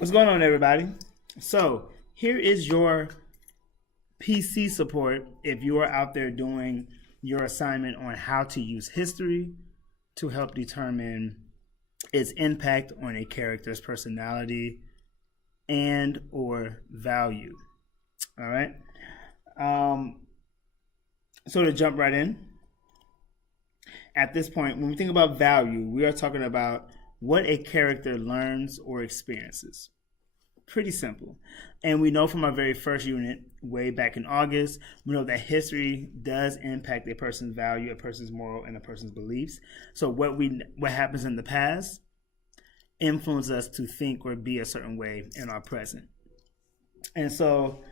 What's going on, everybody? So, here is your PC support if you are out there doing your assignment on how to use history to help determine its impact on a character's personality and or value. All right. So to jump right in, at this point, when we think about value, we are talking about what a character learns or experiences. Pretty simple. And we know from our very first unit, way back in August, we know that history does impact a person's value, a person's moral, and a person's beliefs. So what happens in the past influences us to think or be a certain way in our present. And so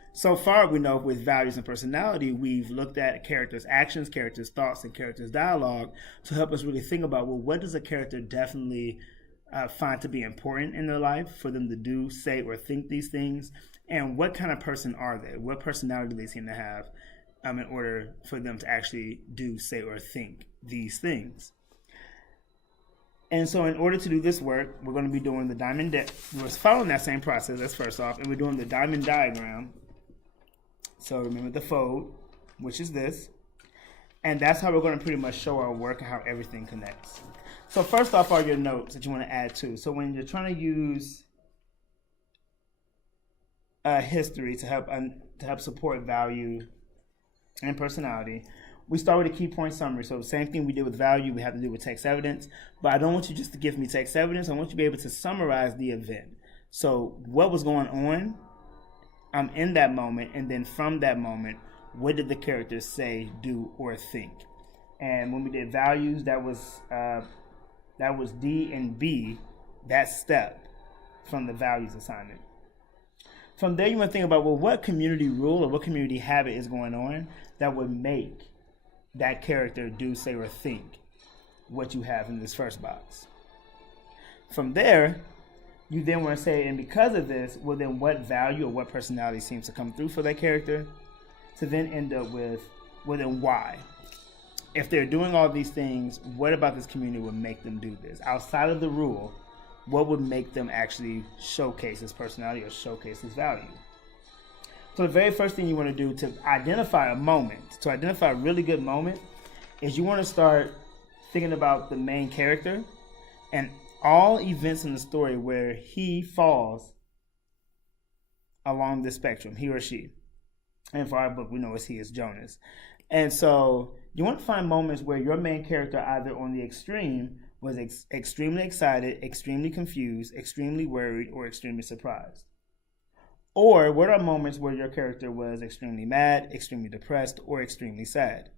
far we know with values and personality, we've looked at characters' actions, characters' thoughts, and characters' dialogue to help us really think about, well, what does a character definitely find to be important in their life for them to do, say, or think these things, and what kind of person are they? What personality do they seem to have in order for them to actually do, say, or think these things? And so in order to do this work, we're going to be doing the diamond, we're following that same process, that's first off, and we're doing the diamond diagram. So remember the fold, which is this, and that's how we're going to pretty much show our work and how everything connects. So first off are your notes that you want to add to. So when you're trying to use history to help support value and personality, we start with a key point summary. So the same thing we did with value, we have to do with text evidence. But I don't want you just to give me text evidence. I want you to be able to summarize the event. So what was going on in that moment, and then from that moment, what did the characters say, do, or think? And when we did values, that was D and B, that step from the values assignment. From there, you want to think about, well, what community rule or what community habit is going on that would make that character do, say, or think what you have in this first box. From there, you then want to say, and because of this, well, then what value or what personality seems to come through for that character, to then end up with, well, then why? If they're doing all these things, what about this community would make them do this? Outside of the rule, what would make them actually showcase this personality or showcase this value? So the very first thing you want to do to identify a moment, to identify a really good moment, is you want to start thinking about the main character and all events in the story where he falls along the spectrum, he or she. And for our book, we know it's Jonas. And so you want to find moments where your main character, either on the extreme, was extremely excited, extremely confused, extremely worried, or extremely surprised. Or what are moments where your character was extremely mad, extremely depressed, or extremely sad?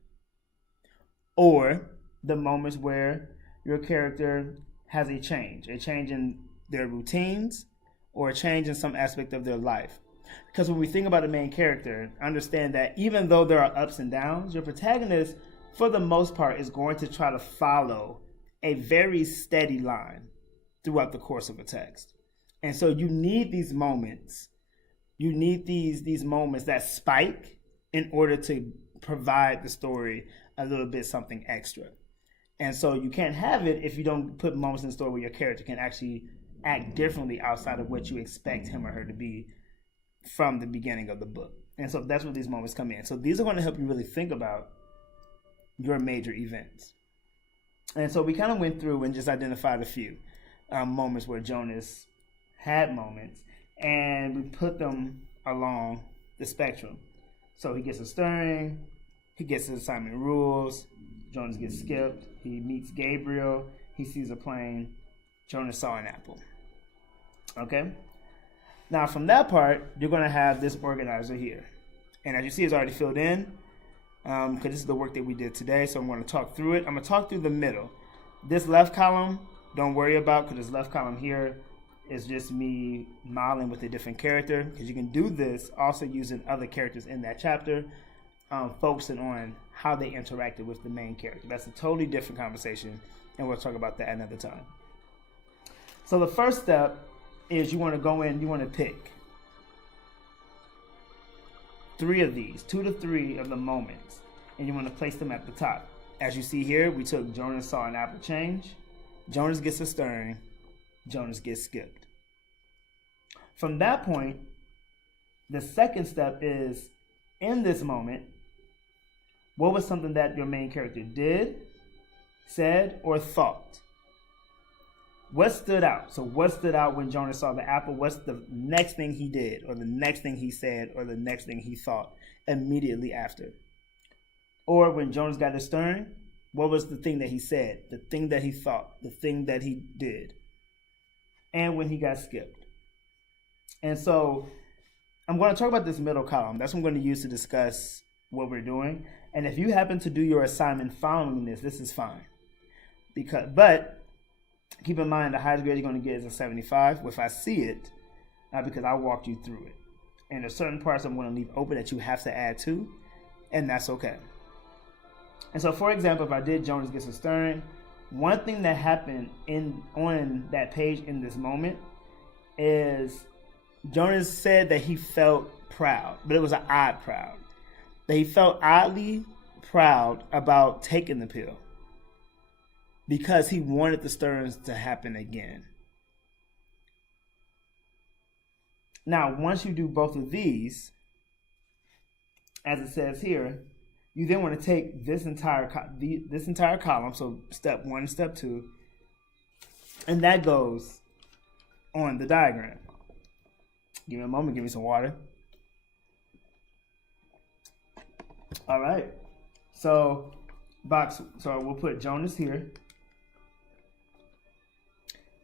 Or the moments where your character has a change in their routines, or a change in some aspect of their life. Because when we think about the main character, understand that even though there are ups and downs, your protagonist, for the most part, is going to try to follow a very steady line throughout the course of a text. And so you need these moments. You need these moments that spike in order to provide the story a little bit something extra. And so you can't have it if you don't put moments in the story where your character can actually act differently outside of what you expect him or her to be from the beginning of the book. And so that's where these moments come in. So these are going to help you really think about your major events. And so we kind of went through and just identified a few moments where Jonas had moments, and we put them along the spectrum. So he gets a stirring, he gets his assignment rules, Jonas gets skipped, he meets Gabriel, he sees a plane, Jonas saw an apple. Okay? Now from that part, you're going to have this organizer here. And as you see, it's already filled in, because this is the work that we did today, so I'm going to talk through it. I'm going to talk through the middle. This left column, don't worry about, because this left column here is just me modeling with a different character, because you can do this also using other characters in that chapter, focusing on how they interacted with the main character. That's a totally different conversation, and we'll talk about that another time. So the first step is you want to go in, you want to pick 3 of these, 2 to 3 of the moments, and you want to place them at the top. As you see here, we took Jonas saw an apple change, Jonas gets a stirring, Jonas gets skipped. From that point, the second step is, in this moment, what was something that your main character did, said, or thought? What stood out? So what stood out when Jonas saw the apple? What's the next thing he did, or the next thing he said, or the next thing he thought immediately after? Or when Jonas got his stern, what was the thing that he said, the thing that he thought, the thing that he did? And when he got skipped. And so I'm going to talk about this middle column. That's what I'm going to use to discuss what we're doing. And if you happen to do your assignment following this is fine. But keep in mind, the highest grade you're going to get is a 75. If I see it, because I walked you through it. And there's certain parts I'm going to leave open that you have to add to, and that's okay. And so, for example, if I did Jonas gets a stern, one thing that happened on that page in this moment is Jonas said that he felt proud, but it was an odd proud. That he felt oddly proud about taking the pill because he wanted the sterns to happen again. Now, once you do both of these, as it says here, you then want to take this entire column, so step 1 and step 2, and that goes on the diagram. Give me a moment, give me some water. All right, so we'll put Jonas here.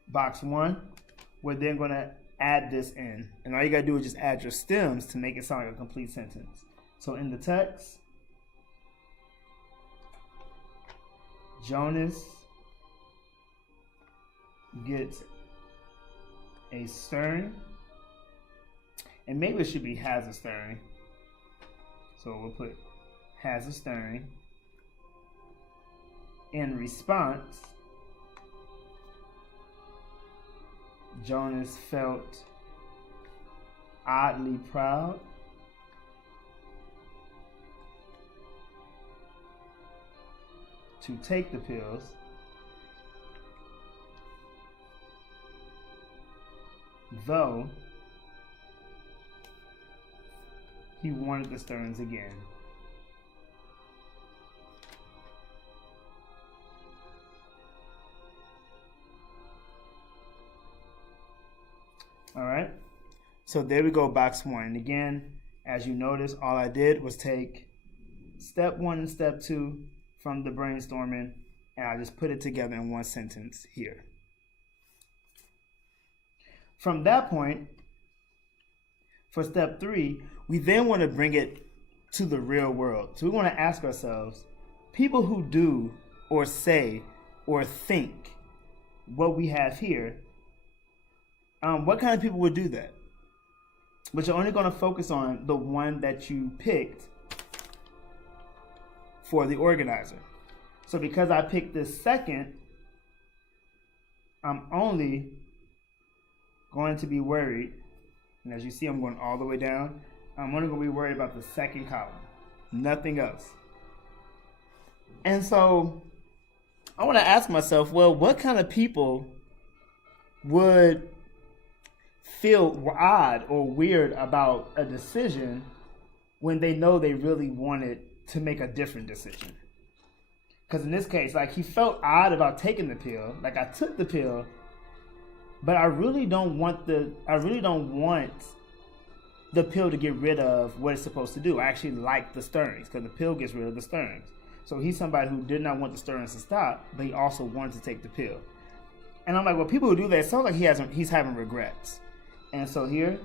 Box 1, we're then going to add this in. And all you got to do is just add your stems to make it sound like a complete sentence. So in the text, Jonas gets a stern. And maybe it should be has a stern. So we'll put has a stern. In response, Jonas felt oddly proud to take the pills, though he wanted the sterns again. All right, so there we go, box 1. And again, as you notice, all I did was take step 1 and step 2 from the brainstorming, and I just put it together in one sentence here. From that point, for step 3, we then want to bring it to the real world. So we want to ask ourselves, people who do or say or think what we have here, what kind of people would do that? But you're only going to focus on the one that you picked for the organizer. So because I picked this second, I'm only going to be worried, and as you see, I'm going all the way down. I'm only going to be worried about the second column, nothing else. And so I want to ask myself, well, what kind of people would feel odd or weird about a decision when they know they really wanted to make a different decision? Because in this case, like, he felt odd about taking the pill. Like, I took the pill, but I really don't want the pill to get rid of what it's supposed to do. I actually like the stirrings because the pill gets rid of the stirrings. So he's somebody who did not want the stirrings to stop, but he also wanted to take the pill. And I'm like, well, people who do that, it sounds like he's having regrets. And so here,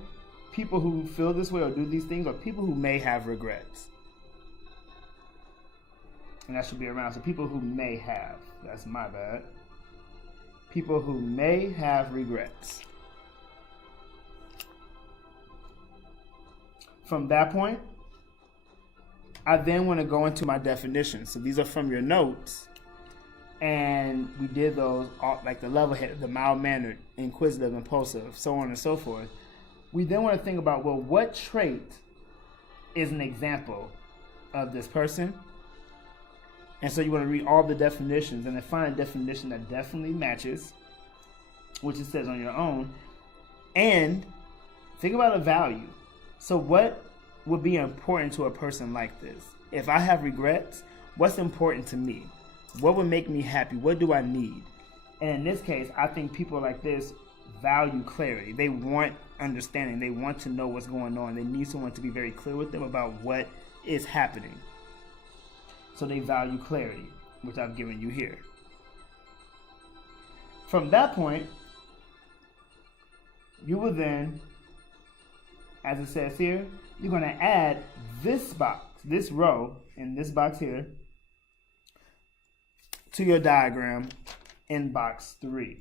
people who feel this way or do these things are people who may have regrets. And that should be around. So people who may have. That's my bad. People who may have regrets. From that point, I then want to go into my definitions. So these are from your notes. And we did those, like the level-headed, the mild-mannered, inquisitive, impulsive, so on and so forth. We then want to think about, well, what trait is an example of this person? And so you want to read all the definitions and then find a definition that definitely matches, which it says on your own, and Think about a value. So what would be important to a person like this? If I have regrets, what's important to me? What would make me happy? What do I need? And in this case, I think people like this value clarity. They want understanding. They want to know what's going on. They need someone to be very clear with them about what is happening. So they value clarity, which I've given you here. From that point, you will then, as it says here, you're going to add this box, this row in this box here, to your diagram in box 3.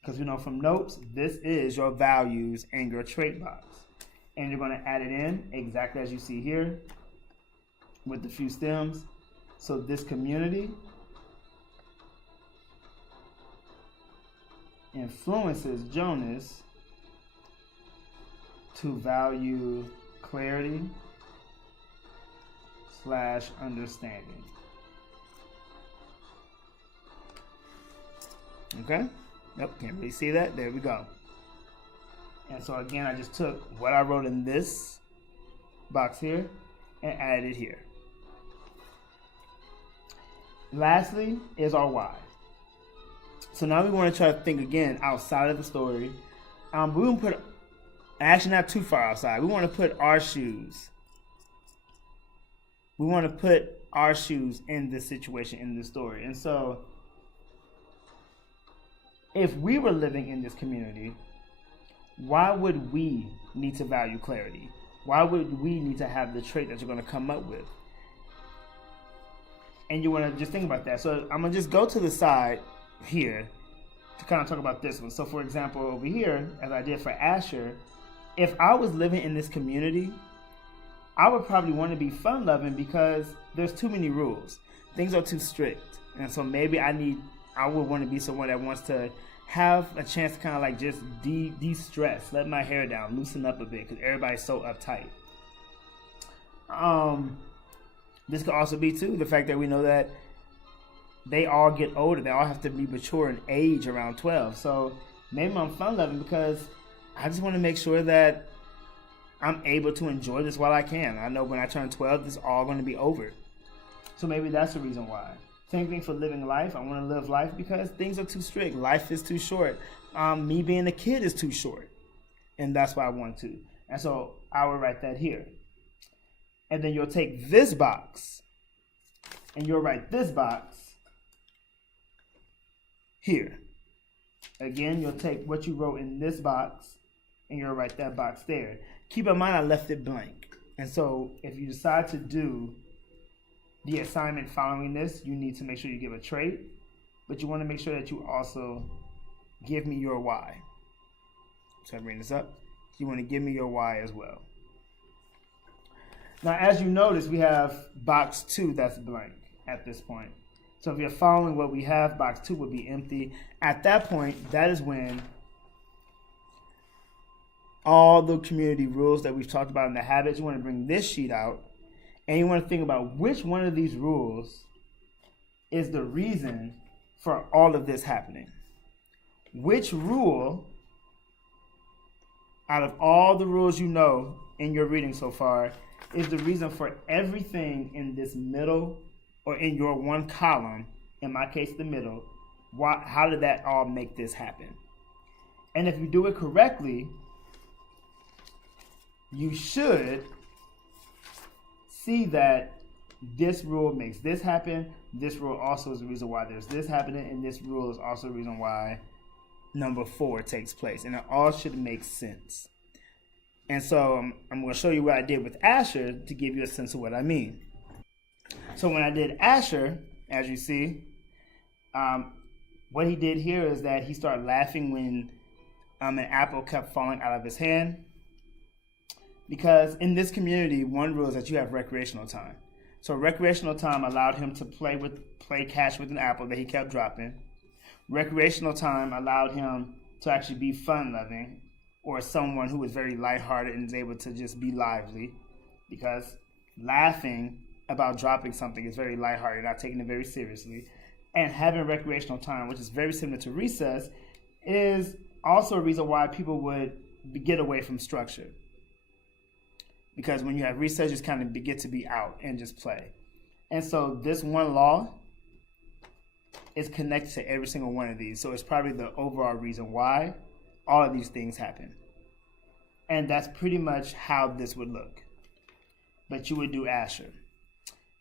Because we know from notes, this is your values and your trait box. And you're going to add it in exactly as you see here with the few stems. So this community influences Jonas to value clarity / understanding. Okay? Nope, can't really see that. There we go. And so again, I just took what I wrote in this box here and added it here. Lastly is our why. So now we want to try to think again outside of the story. We want to put, actually not too far outside. We want to put our shoes. We want to put our shoes in this situation, in this story. And so if we were living in this community, why would we need to value clarity? Why would we need to have the trait that you're going to come up with? And you want to just think about that. So I'm going to just go to the side here to kind of talk about this one. So for example, over here, as I did for Asher, if I was living in this community, I would probably want to be fun-loving because there's too many rules. Things are too strict. And so maybe I would want to be someone that wants to have a chance to kind of like just de-stress, let my hair down, loosen up a bit because everybody's so uptight. This could also be too the fact that we know that they all get older. They all have to be mature in age around 12. So maybe I'm fun-loving because I just want to make sure that I'm able to enjoy this while I can. I know when I turn 12, this is all going to be over. So maybe that's the reason why. Same thing for living life. I want to live life because things are too strict. Life is too short. Me being a kid is too short. And that's why I want to. And so I will write that here. And then you'll take this box and you'll write this box here. Again, you'll take what you wrote in this box and you'll write that box there. Keep in mind I left it blank. And so if you decide to do the assignment following this, you need to make sure you give a trait, but you want to make sure that you also give me your why. So I bring this up. You want to give me your why as well. Now, as you notice, we have box 2 that's blank at this point. So if you're following what we have, box 2 would be empty. At that point, that is when all the community rules that we've talked about in the habits, you want to bring this sheet out and you want to think about which one of these rules is the reason for all of this happening. Which rule, out of all the rules you know in your reading so far, is the reason for everything in this middle or in your one column, in my case the middle? How did that all make this happen? And if you do it correctly, you should see that this rule makes this happen. This rule also is the reason why there's this happening, and this rule is also the reason why number 4 takes place. And it all should make sense. And so I'm going to show you what I did with Asher to give you a sense of what I mean. So when I did Asher, as you see, what he did here is that he started laughing when an apple kept falling out of his hand. Because in this community, one rule is that you have recreational time. So recreational time allowed him to play catch with an apple that he kept dropping. Recreational time allowed him to actually be fun-loving, or someone who was very lighthearted and is able to just be lively, because laughing about dropping something is very lighthearted, not taking it very seriously. And having recreational time, which is very similar to recess, is also a reason why people would get away from structure. Because when you have reset, just kind of get to be out and just play. And so this one law is connected to every single one of these. So it's probably the overall reason why all of these things happen. And that's pretty much how this would look. But you would do Asher.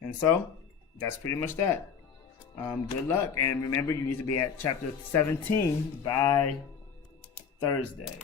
And so that's pretty much that. Good luck. And remember, you need to be at chapter 17 by Thursday.